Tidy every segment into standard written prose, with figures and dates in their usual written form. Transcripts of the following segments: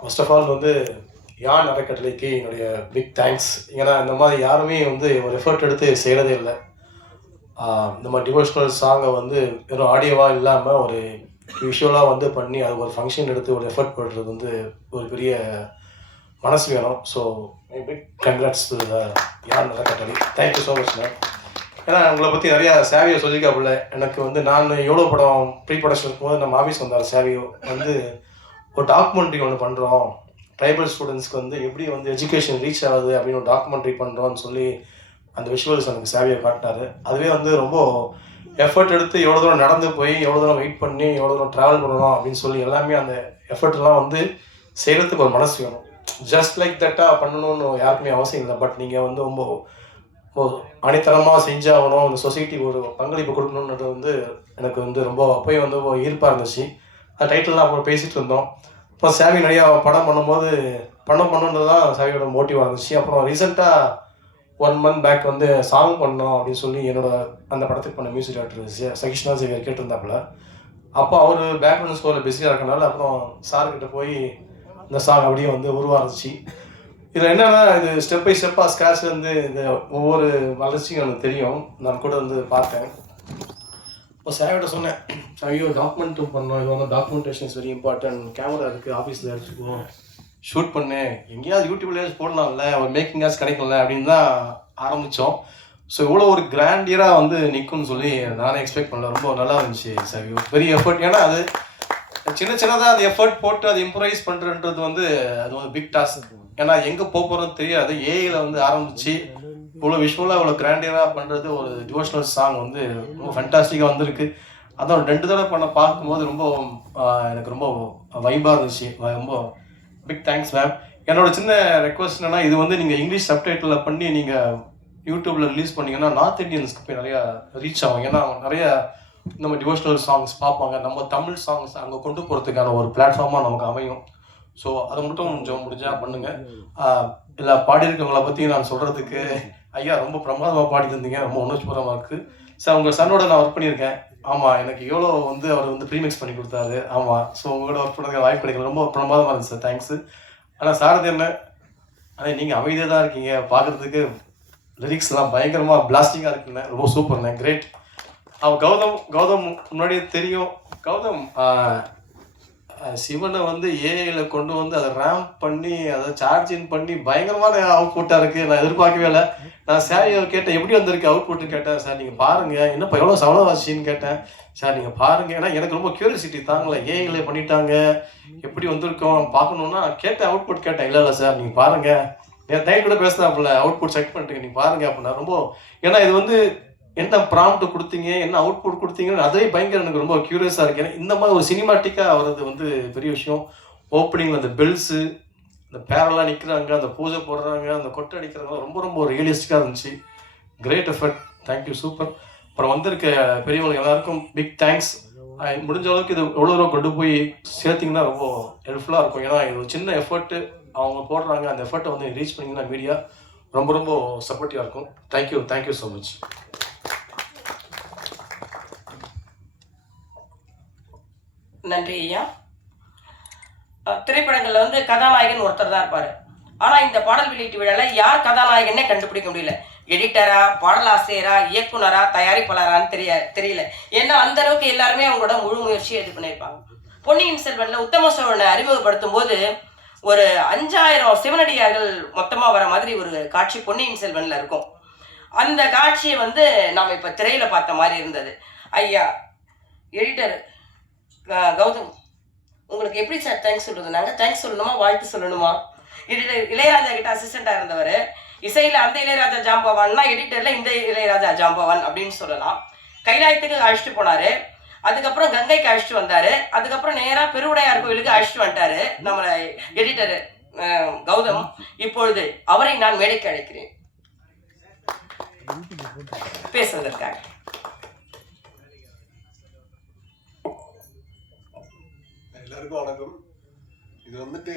First of all வந்து யான் அறக்கட்டளைக்கு என்னுடைய பிக் தேங்க்ஸ். ஏன்னா இந்த மாதிரி யாருமே வந்து ஒரு எஃபர்ட் எடுத்து செய்கிறதே இல்லை. இந்த மாதிரி டிவோஷனல் சாங்கை வந்து வெறும் ஆடியோவாக இல்லாமல் ஒரு விஷுவலாக வந்து பண்ணி அது ஒரு ஃபங்க்ஷன் எடுத்து ஒரு எஃபர்ட் போடுறது வந்து ஒரு பெரிய மனசு வேணும். ஸோ பிக் கங்க்ராட்ஸ் டு யான் அறக்கட்டளை. Thank you so much ma'am. ஏன்னா உங்களை பற்றி நிறையா சேவியோ சொல்லிக்காப்புல எனக்கு வந்து நான் எவ்வளோ படம் ப்ரீ ப்ரொடக்ஷன் இருக்கும்போது நம்ம ஆஃபீஸ் வந்தார் சேவியோ வந்து ஒரு டாக்குமெண்ட்ரி ஒன்று பண்ணுறோம், ட்ரைபல் ஸ்டூடெண்ட்ஸ்க்கு வந்து எப்படி வந்து எஜுகேஷன் ரீச் ஆகுது அப்படின்னு ஒரு டாக்குமெண்ட்ரி பண்ணுறோன்னு சொல்லி அந்த விஷுவல்ஸ் எனக்கு சேவியை காட்டினார். அதுவே வந்து ரொம்ப எஃபர்ட் எடுத்து எவ்வளோ தூரம் நடந்து போய் எவ்வளோ தூரம் வெயிட் பண்ணி எவ்வளோ தூரம் ட்ராவல் பண்ணணும் அப்படின்னு சொல்லி எல்லாமே அந்த எஃபர்ட்லாம் வந்து செய்கிறதுக்கு ஒரு மனசு வேணும். ஜஸ்ட் லைக் தட்டாக பண்ணணும்னு யாருக்குமே அவசியம் இல்லை. பட் நீங்கள் வந்து ரொம்ப அணித்தனமாக செஞ்சாகணும், இந்த சொசைட்டி ஒரு பங்களிப்பு கொடுக்கணுன்றது வந்து எனக்கு வந்து ரொம்ப அப்போயும் வந்து ஈர்ப்பாக இருந்துச்சு. அந்த டைட்டில்லாம் அப்புறம் பேசிகிட்டு இருந்தோம். இப்போ சேவி நிறையா படம் பண்ணும்போது பண்ணுன்றது தான் சேவியோட மோட்டிவாக இருந்துச்சு. அப்புறம் ரீசெண்டாக 1 month பேக் வந்து சாங் பண்ணோம் அப்படின்னு சொல்லி என்னோட அந்த படத்துக்கு பண்ண மியூசிக் டைரக்டர் சகிஷ்ணா சேவியர் கேட்டிருந்தாப்புல. அப்போ அவர் பேக்ரவுண்ட் ஸ்கோரில் பிஸியாக இருக்கனால அப்புறம் சார்கிட்ட போய் இந்த சாங் அப்படியே வந்து உருவாருச்சு. இதில் என்னென்னா இது ஸ்டெப் பை ஸ்டெப்பாக ஸ்க்ராட்ச் வந்து இந்த ஒவ்வொரு வளர்ச்சியும் எனக்கு தெரியும். நான் கூட வந்து பார்த்தேன். இப்போ சார்கிட்ட சொன்னேன், ஐயோ டாக்குமெண்ட்டும் பண்ணோம், இது வந்து documentation is very important, camera இருக்குது ஆஃபீஸில் எடுத்துக்குவோம், ஷூட் பண்ணு, எங்கேயாவது யூடியூப்லேயாவது போடலாம்ல, ஒரு மேக்கிங்காச்சும் கிடைக்கும்ல அப்படின்னு தான் ஆரம்பித்தோம். ஸோ இவ்வளோ ஒரு கிராண்டியராக வந்து நிற்கும்னு சொல்லி நானே எக்ஸ்பெக்ட் பண்ணல. ரொம்ப நல்லா இருந்துச்சு சார், வெரி எஃபர்ட். ஏன்னா அது சின்னதாக அந்த எஃபர்ட் போட்டு அதை இம்ப்ரவைஸ் பண்ணுறன்றது வந்து அது வந்து பிக் டாஸ்க். ஏன்னா எங்கே போகிறதுன்னு தெரியாது. ஏஐயில் வந்து ஆரம்பித்து இவ்வளோ விஷுவலாக இவ்வளோ கிராண்டியராக பண்ணுறது ஒரு டிவோஷனல் சாங் வந்து ரொம்ப ஃபேண்டாஸ்டிக்காக வந்திருக்கு. அதான் 2 தடவை பண்ண பார்க்கும்போது ரொம்ப எனக்கு ரொம்ப வைபாக இருந்துச்சு. ரொம்ப பிக் தேங்க்ஸ் மேம். என்னோட சின்ன ரெக்வஸ்ட் என்னன்னா, இது வந்து நீங்கள் இங்கிலீஷ் சப்டைட்டில் பண்ணி நீங்கள் யூடியூப்பில் ரிலீஸ் பண்ணிங்கன்னா நார்த் இந்தியன்ஸ்க்கு போய் நிறையா ரீச் ஆகும். ஏன்னா அவங்க நிறையா நம்ம டிவோஷனல் சாங்ஸ் பார்ப்பாங்க. நம்ம தமிழ் சாங்ஸ் அங்கே கொண்டு போகிறதுக்கான ஒரு பிளாட்ஃபார்மாக நமக்கு அமையும். ஸோ அதை மட்டும் கொஞ்சம் முடிஞ்சால் பண்ணுங்கள். இல்லை பாடியிருக்கவங்கள பற்றி நான் சொல்கிறதுக்கு, ஐயா ரொம்ப பிரமாதமாக பாடி தந்தீங்க, ரொம்ப உணர்ச்சிபூர்வமாக இருக்குது சார். உங்கள் சன்னோட நான் ஒர்க் பண்ணியிருக்கேன். ஆமாம், எனக்கு எவ்வளோ வந்து அவர் வந்து ப்ரீமிக்ஸ் பண்ணி கொடுத்தாரு. ஆமாம், ஸோ உங்களோட ஒர்க் பண்ணுறதுக்கு வாய்ப்பு கிடைக்கல. ரொம்ப பிரமாதமாக இருந்துச்சு சார், தேங்க்ஸு. ஆனால் சாரது என்ன, ஆனால் நீங்கள் அமைதியாக தான் இருக்கீங்க, பார்க்குறதுக்கு லிரிக்ஸ்லாம் பயங்கரமாக பிளாஸ்டிங்காக இருக்குண்ணே, ரொம்ப சூப்பர்ண்ணே, கிரேட். அவன் கௌதம் முன்னாடியே தெரியும். கௌதம் சிவனை வந்து ஏஐல கொண்டு வந்து அதை ரேம்ப் பண்ணி அதை சார்ஜிங் பண்ணி பயங்கரமான அவுட்புட்டாக இருக்குது. நான் எதிர்பார்க்கவே இல்லை. நான் சேவையை கேட்டேன், எப்படி வந்திருக்கு அவுட்புட்டு கேட்டேன். சார் நீங்கள் பாருங்கள், என்னப்பா எவ்வளோ சவளவாச்சின்னு கேட்டேன். சார் நீங்கள் பாருங்கள், ஏன்னா எனக்கு ரொம்ப க்யூரியாசிட்டி தாங்கலை. ஏஐல பண்ணிட்டாங்க, எப்படி வந்திருக்கோம் பார்க்கணுன்னா கேட்டேன், அவுட்புட் கேட்டேன். இல்லை சார் நீங்கள் பாருங்கள், நைட் கூட பேசுனாப்புல அவுட்புட் செக் பண்ணிட்டு நீங்கள் பாருங்கள் அப்படின்னா. ரொம்ப ஏன்னா இது வந்து என்ன ப்ராம்ப்ட் கொடுத்தீங்க, என்ன அவுட்புட் கொடுத்தீங்கன்னு அதுவே பயங்கர எனக்கு ரொம்ப க்யூரியஸாக இருக்கு. ஏன்னா இந்த மாதிரி ஒரு சினிமாட்டிக்காக வர்றது வந்து பெரிய விஷயம். ஓப்பனிங்கில் அந்த பெல்ஸு, இந்த பேரெல்லாம் நிற்கிறாங்க, அந்த பூஜை போடுறாங்க, அந்த கொட்டை அடிக்கிறாங்க, ரொம்ப ரொம்ப ரியலிஸ்டிக்காக இருந்துச்சு. Great effort, thank you, super. அப்புறம் வந்திருக்க பெரியவங்களுக்கு எல்லாருக்கும் பிக் தேங்க்ஸ். முடிஞ்ச அளவுக்கு இது எவ்வளோ தூரம் கொண்டு போய் சேர்த்திங்கன்னா ரொம்ப ஹெல்ப்ஃபுல்லாக இருக்கும். ஏன்னா இது ஒரு சின்ன எஃபர்ட்டு அவங்க போடுறாங்க, அந்த எஃபர்ட்டை வந்து ரீச் பண்ணிங்கன்னா மீடியா ரொம்ப ரொம்ப சப்போர்ட்டிவாக இருக்கும். Thank you so much. நன்றி ஐயா. திரைப்படங்களில் வந்து கதாநாயகன் ஒருத்தர் தான் இருப்பார். ஆனால் இந்த பாடல் வெளியீட்டு விழாவில் யார் கதாநாயகனே கண்டுபிடிக்க முடியல. எடிட்டரா, பாடலாசிரியரா, இயக்குனரா, தயாரிப்பாளரான்னு தெரியல. ஏன்னா அந்த அளவுக்கு எல்லாருமே அவங்களோட முழு முயற்சியை இது பண்ணியிருப்பாங்க. பொன்னியின் செல்வனில் உத்தம சோழனை அறிமுகப்படுத்தும் போது ஒரு 5000 சிவனடியார்கள் மொத்தமாக வர மாதிரி ஒரு காட்சி பொன்னியின் செல்வனில் இருக்கும். அந்த காட்சியை வந்து நாம் இப்போ திரையில் பார்த்த மாதிரி இருந்தது. ஐயா எடிட்டர் கௌதம், உங்களுக்கு எப்படி சார் தேங்க்ஸ் சொல்கிறது? நாங்கள் தேங்க்ஸ் சொல்லணுமா, வாழ்த்து சொல்லணுமா? எடிட்டர் இளையராஜா கிட்ட அசிஸ்டண்ட்டாக இருந்தவர். இசையில் அந்த இளையராஜா ஜாம்பவான்னா, எடிட்டரில் இந்த இளையராஜா ஜாம்பவான் அப்படின்னு சொல்லலாம். கைலாயத்துக்கு அழைச்சிட்டு போனார், அதுக்கப்புறம் கங்கைக்கு அழைச்சிட்டு வந்தார், அதுக்கப்புறம் நேராக பெருவுடையார் கோயிலுக்கு அழைச்சிட்டு வந்துட்டார் நம்மளை எடிட்டர் கௌதம். இப்பொழுது அவரை நான் மேடைக்கு அழைக்கிறேன் பேசுவதற்காக. எல்லாருக்கும் வணக்கம். இது வந்துட்டு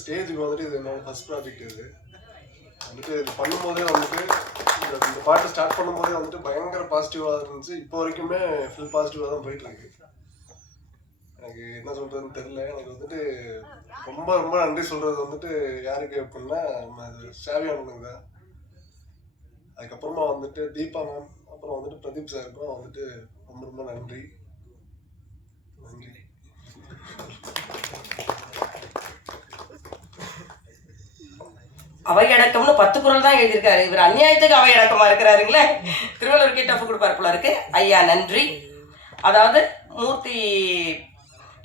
ஸ்டேஜுக்கு வந்துட்டு இது என்னோட ஃபர்ஸ்ட் ப்ராஜெக்ட். இது வந்துட்டு இது பண்ணும்போதே வந்துட்டு இந்த பாட்டு ஸ்டார்ட் பண்ணும்போதே வந்துட்டு பயங்கர பாசிட்டிவாக இருந்துச்சு. இப்போ வரைக்குமே ஃபுல் பாசிட்டிவாக தான் போயிட்டு இருக்கு. எனக்கு என்ன சொல்கிறதுன்னு தெரில. எனக்கு வந்துட்டு ரொம்ப ரொம்ப நன்றி சொல்கிறது வந்துட்டு யாருக்கு அப்படின்னா நம்ம சாவியானுக்கு தான். அதுக்கப்புறமா வந்துட்டு தீபா மேம், அப்புறம் வந்துட்டு பிரதீப் சாருக்கும் வந்துட்டு ரொம்ப ரொம்ப நன்றி. நன்றி. அவையடக்கம்னு 10 குறள் தான் எழுதியிருக்காரு. இவர் அநியாயத்துக்கு அவையடக்கமா இருக்கிறாருங்களே. திருவள்ளுவருக்கே டஃப் கொடுப்பாரு போல இருக்கு. ஐயா நன்றி. அதாவது மூர்த்தி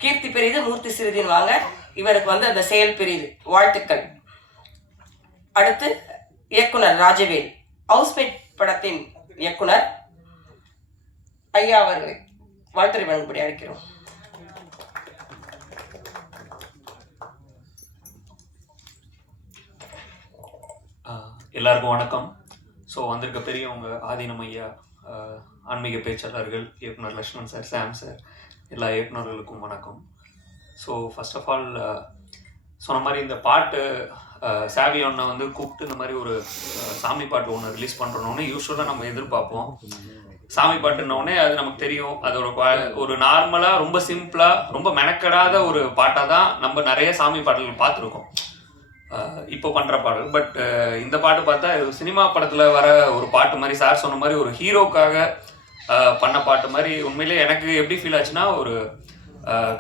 கீர்த்தி பெரிது மூர்த்தி சிறிதின்னு வாங்க. இவருக்கு வந்து அந்த செயல் பெரிது. வாழ்த்துக்கள். அடுத்து இயக்குனர் ராஜவேல், ஹவுஸ்மேட் படத்தின் இயக்குனர் ஐயா அவர்களை வாழ்த்துறை வழங்கும்படி அழைக்கிறோம். எல்லாருக்கும் வணக்கம். ஸோ வந்திருக்க பெரியவங்க ஆதீனம் ஐயா, ஆன்மீக பேச்சாளர்கள், இயக்குனர் லக்ஷ்மண் சார், சாம் சார், எல்லா இயக்குநர்களுக்கும் வணக்கம். ஸோ ஃபர்ஸ்ட் ஆஃப் ஆல் சொன்ன மாதிரி இந்த பாட்டு சாவியோன்னை வந்து கூப்பிட்டு இந்த மாதிரி ஒரு சாமி பாட்டு ஒன்று ரிலீஸ் பண்ணுறோன்னு யூஸ்வலாக நம்ம எதிர்பார்ப்போம். சாமி பாட்டுன்னொடனே அது நமக்கு தெரியும், அது ஒரு நார்மலாக ரொம்ப சிம்பிளாக ரொம்ப மெனக்கடாத ஒரு பாட்டாக தான் நம்ம நிறைய சாமி பாடல்கள் பார்த்துருக்கோம் இப்போ பண்ணுற பாடல். பட் இந்த பாட்டு பார்த்தா இது சினிமா படத்தில் வர ஒரு பாட்டு மாதிரி, சார் சொன்ன மாதிரி ஒரு ஹீரோக்காக பண்ண பாட்டு மாதிரி. உண்மையிலே எனக்கு எப்படி ஃபீல் ஆச்சுன்னா, ஒரு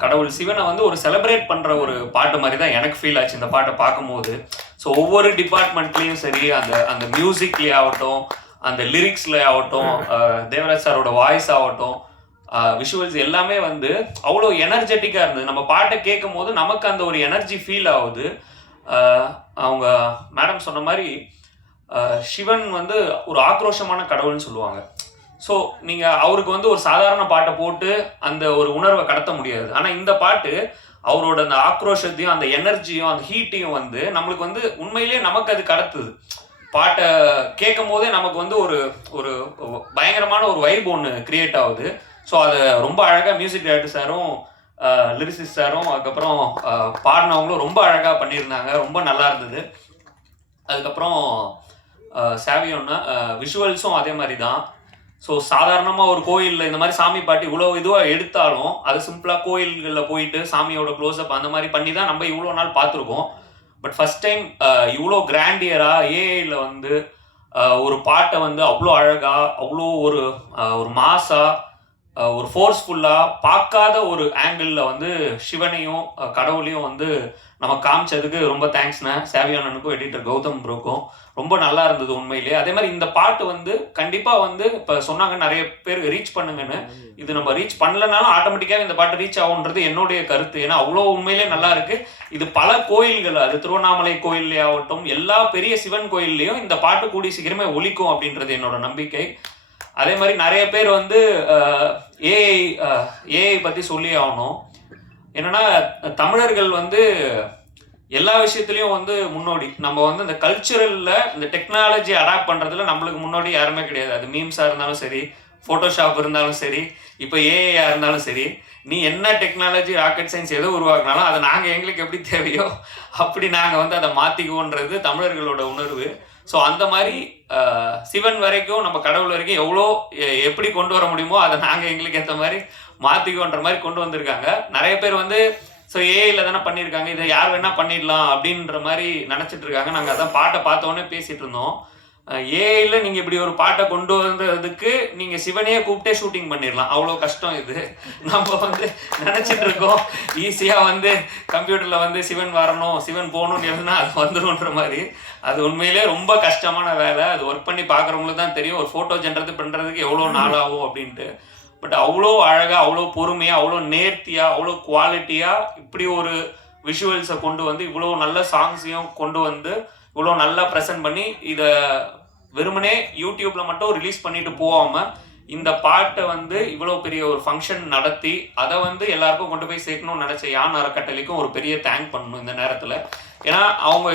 கடவுள் சிவனை வந்து ஒரு செலிப்ரேட் பண்ணுற ஒரு பாட்டு மாதிரி தான் எனக்கு ஃபீல் ஆச்சு இந்த பாட்டை பார்க்கும்போது. ஸோ ஒவ்வொரு டிபார்ட்மெண்ட்லேயும் சரி, அந்த மியூசிக்லேயே ஆகட்டும், அந்த லிரிக்ஸில் ஆகட்டும், தேவராஜ் சாரோட வாய்ஸ் ஆகட்டும், விஷுவல்ஸ் எல்லாமே வந்து அவ்வளோ எனர்ஜெட்டிக்காக இருந்தது. நம்ம பாட்டை கேட்கும் போது நமக்கு அந்த ஒரு எனர்ஜி ஃபீல் ஆகுது. அவங்க மேடம் சொன்ன மாதிரி சிவன் வந்து ஒரு ஆக்ரோஷமான கடவுள்னு சொல்லுவாங்க. ஸோ நீங்கள் அவருக்கு வந்து ஒரு சாதாரண பாட்டை போட்டு அந்த ஒரு உணர்வை கடத்த முடியாது. ஆனால் இந்த பாட்டு அவரோட அந்த ஆக்ரோஷத்தையும் அந்த எனர்ஜியும் அந்த ஹீட்டையும் வந்து நம்மளுக்கு வந்து உண்மையிலேயே நமக்கு அது கடத்துது. பாட்டை கேட்கும் போதே நமக்கு வந்து ஒரு ஒரு பயங்கரமான ஒரு வைப் ஒன்று கிரியேட் ஆகுது. ஸோ அதை ரொம்ப அழகாக மியூசிக் டைரக்டர் சாரும் லிரிசிஸ்ட் சாரும் அதுக்கப்புறம் பாடினவங்களும் ரொம்ப அழகாக பண்ணியிருந்தாங்க. ரொம்ப நல்லா இருந்தது. அதுக்கப்புறம் சாவியோன்னா விஷுவல்ஸும் அதே மாதிரி தான். ஸோ சாதாரணமாக ஒரு கோயிலில் இந்த மாதிரி சாமி பாட்டு இவ்வளோ இதுவாக எடுத்தாலும் அது சிம்பிளாக கோயில்களில் போயிட்டு சாமியோட க்ளோஸ்அப் அந்த மாதிரி பண்ணி தான் நம்ம இவ்வளோ நாள் பார்த்துருக்கோம். பட் ஃபஸ்ட் டைம் இவ்வளோ கிராண்டியராக ஏஐயில் வந்து ஒரு பாட்டை வந்து அவ்வளோ அழகாக, அவ்வளோ ஒரு மாஸாக, ஒரு ஃபோர்ஸ்ஃபுல்லாக, பார்க்காத ஒரு ஆங்கிளில் வந்து சிவனையும் கடவுளையும் வந்து நம்ம காமிச்சதுக்கு ரொம்ப தேங்க்ஸ்ண்ணே. சாவியானனுக்கும் எடிட்டர் கௌதம் ப்ரோக்கும் ரொம்ப நல்லா இருந்தது உண்மையிலேயே. அதே மாதிரி இந்த பாட்டு வந்து கண்டிப்பாக வந்து இப்போ சொன்னாங்க நிறைய பேர் ரீச் பண்ணுங்கன்னு. இது நம்ம ரீச் பண்ணலனாலும் ஆட்டோமேட்டிக்காக இந்த பாட்டு ரீச் ஆகுன்றது என்னுடைய கருத்து. ஏன்னா அவ்வளோ உண்மையிலே நல்லா இருக்கு. இது பல கோயில்கள், அது திருவண்ணாமலை கோயிலே ஆகட்டும், எல்லா பெரிய சிவன் கோயில்லையும் இந்த பாட்டு கூடி சீக்கிரமே ஒலிக்கும் அப்படின்றது என்னோட நம்பிக்கை. அதே மாதிரி நிறைய பேர் வந்து ஏஐ பற்றி சொல்லி ஆகணும். என்னன்னா தமிழர்கள் வந்து எல்லா விஷயத்துலையும் வந்து முன்னோடி. நம்ம வந்து இந்த கல்ச்சுரலில் இந்த டெக்னாலஜி அடாப்ட் பண்ணுறதுல நம்மளுக்கு முன்னாடி யாருமே கிடையாது. அது மீம்ஸாக இருந்தாலும் சரி, ஃபோட்டோஷாப் இருந்தாலும் சரி, இப்போ ஏஐயாக இருந்தாலும் சரி, நீ என்ன டெக்னாலஜி, ராக்கெட் சயின்ஸ் எது உருவாக்குனாலும் அதை நாங்கள் எங்களுக்கு எப்படி தேவையோ அப்படி நாங்கள் வந்து அதை மாற்றிக்குவோன்றது தமிழர்களோட உணர்வு. ஸோ அந்த மாதிரி சிவன் வரைக்கும் நம்ம கடவுள் வரைக்கும் எப்படி கொண்டு வர முடியுமோ அதை நாங்கள் எங்களுக்கு ஏற்ற மாதிரி மாற்றிக்கோன்ற மாதிரி கொண்டு வந்திருக்காங்க. நிறைய பேர் வந்து ஸோ ஏஐயில் தானே பண்ணியிருக்காங்க, இதை யார் வேணால் பண்ணிடலாம் அப்படின்ற மாதிரி நினச்சிட்டு இருக்காங்க. நாங்கள் அதான் பாட்டை பார்த்தோன்னே பேசிகிட்டு இருந்தோம். ஏஐயில் நீங்கள் இப்படி ஒரு பாட்டை கொண்டு வந்ததுக்கு நீங்கள் சிவனையே கூப்பிட்டே ஷூட்டிங் பண்ணிடலாம், அவ்வளோ கஷ்டம் இது. நம்ம வந்து நினச்சிட்டு இருக்கோம் ஈஸியாக வந்து கம்ப்யூட்டரில் வந்து சிவன் வரணும், சிவன் போகணும்னு எழுதுனா அது வந்துடும்ன்ற மாதிரி. அது உண்மையிலே ரொம்ப கஷ்டமான வேலை. அது ஒர்க் பண்ணி பார்க்குறவங்களுக்கு தான் தெரியும் ஒரு ஃபோட்டோ ஜென்ரேட் பண்ணுறதுக்கு எவ்வளோ நாள் ஆகும் அப்படின்ட்டு. பட் அவ்வளோ அழகாக, அவ்வளோ பொறுமையாக, அவ்வளோ நேர்த்தியாக, அவ்வளோ குவாலிட்டியாக இப்படி ஒரு விஷுவல்ஸை கொண்டு வந்து இவ்வளோ நல்ல சாங்ஸையும் கொண்டு வந்து இவ்வளோ நல்லா ப்ரெசென்ட் பண்ணி இதை வெறுமனே யூடியூப்பில் மட்டும் ரிலீஸ் பண்ணிட்டு போகாமல் இந்த பாட்டை வந்து இவ்வளோ பெரிய ஒரு ஃபங்க்ஷன் நடத்தி அதை வந்து எல்லாருக்கும் கொண்டு போய் சேர்க்கணும்னு நினச்ச யான் அறக்கட்டளைக்கும் ஒரு பெரிய தேங்க் பண்ணணும் இந்த நேரத்தில். ஏன்னா அவங்க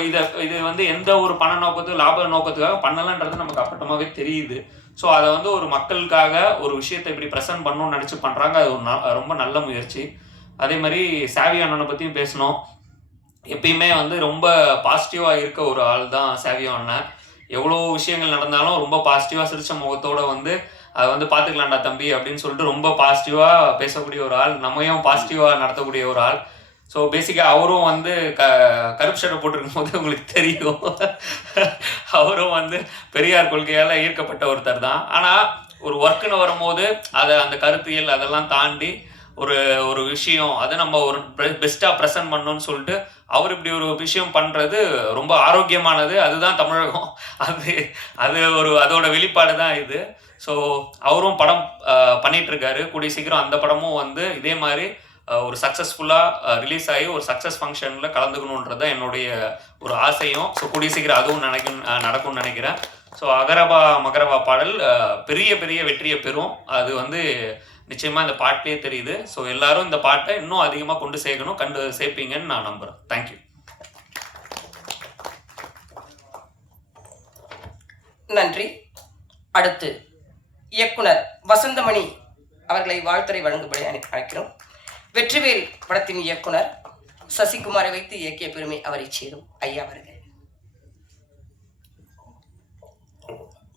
இது வந்து எந்த ஒரு பண நோக்கத்துக்கு, லாப நோக்கத்துக்காக பண்ணலன்றது நமக்கு அப்பட்டமாகவே தெரியுது. ஸோ அதை வந்து ஒரு மக்களுக்காக ஒரு விஷயத்தை இப்படி ப்ரெசென்ட் பண்ணணும்னு நினச்சி பண்ணுறாங்க. அது ஒரு ரொம்ப நல்ல முயற்சி. அதே மாதிரி சாவியானனை பற்றியும் பேசணும். எப்பயுமே வந்து ரொம்ப பாசிட்டிவாக இருக்க ஒரு ஆள் தான் சாவியா அண்ணன். எவ்வளோ விஷயங்கள் நடந்தாலும் ரொம்ப பாசிட்டிவாக சிரிச்ச முகத்தோடு வந்து அதை வந்து பார்த்துக்கலாம்டா தம்பி அப்படின்னு சொல்லிட்டு ரொம்ப பாசிட்டிவாக பேசக்கூடிய ஒரு ஆள், நம்மையும் பாசிட்டிவாக நடத்தக்கூடிய ஒரு ஆள். ஸோ பேசிக்காக அவரும் வந்து கருப்பு ஷர்ட்டை போட்டிருக்கும் போது உங்களுக்கு தெரியும், அவரும் வந்து பெரியார் கொள்கையால் ஈர்க்கப்பட்ட ஒருத்தர் தான். ஆனால் ஒரு ஒர்க்குன்னு வரும்போது அதை அந்த கருத்தியல் அதெல்லாம் தாண்டி ஒரு விஷயம் அதை நம்ம ஒரு பெஸ்ட்டாக ப்ரெசென்ட் பண்ணணும்னு சொல்லிட்டு அவர் இப்படி ஒரு விஷயம் பண்ணுறது ரொம்ப ஆரோக்கியமானது. அதுதான் தமிழகம். அதோட வெளிப்பாடு தான் இது. ஸோ அவரும் படம் பண்ணிகிட்ருக்காரு. கூடிய சீக்கிரம் அந்த படமும் வந்து இதே மாதிரி ஒரு சக்ஸஸ்ஃபுல்லாக ரிலீஸ் ஆகி ஒரு சக்ஸஸ் ஃபங்க்ஷனில் கலந்துக்கணுன்றது தான் என்னுடைய ஒரு ஆசையும். ஸோ கூடிய சீக்கிரம் அதுவும் நடக்கும்னு நினைக்கிறேன். ஸோ அகரபா மகரபா பாடல் பெரிய பெரிய வெற்றியை பெறும். அது வந்து நிச்சயமாக இந்த பாட்டிலே தெரியுது. ஸோ எல்லாரும் இந்த பாட்டை இன்னும் அதிகமாக கொண்டு சேர்ப்பீங்கன்னு நான் நம்புகிறேன். தேங்க்யூ. நன்றி. அடுத்து இயக்குனர் வசந்தமணி அவர்களை வாழ்த்துரை வழங்கும்படி அழைக்கிறோம். வெற்றிவேல் படத்தின் இயக்குனர் சசிகுமாரை வைத்து இயக்கிய பெருமை அவரை சேரும். ஐயா அவர்கள்.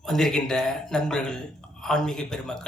வந்திருக்கின்ற நண்பர்கள், ஆன்மீக பெருமக்கள்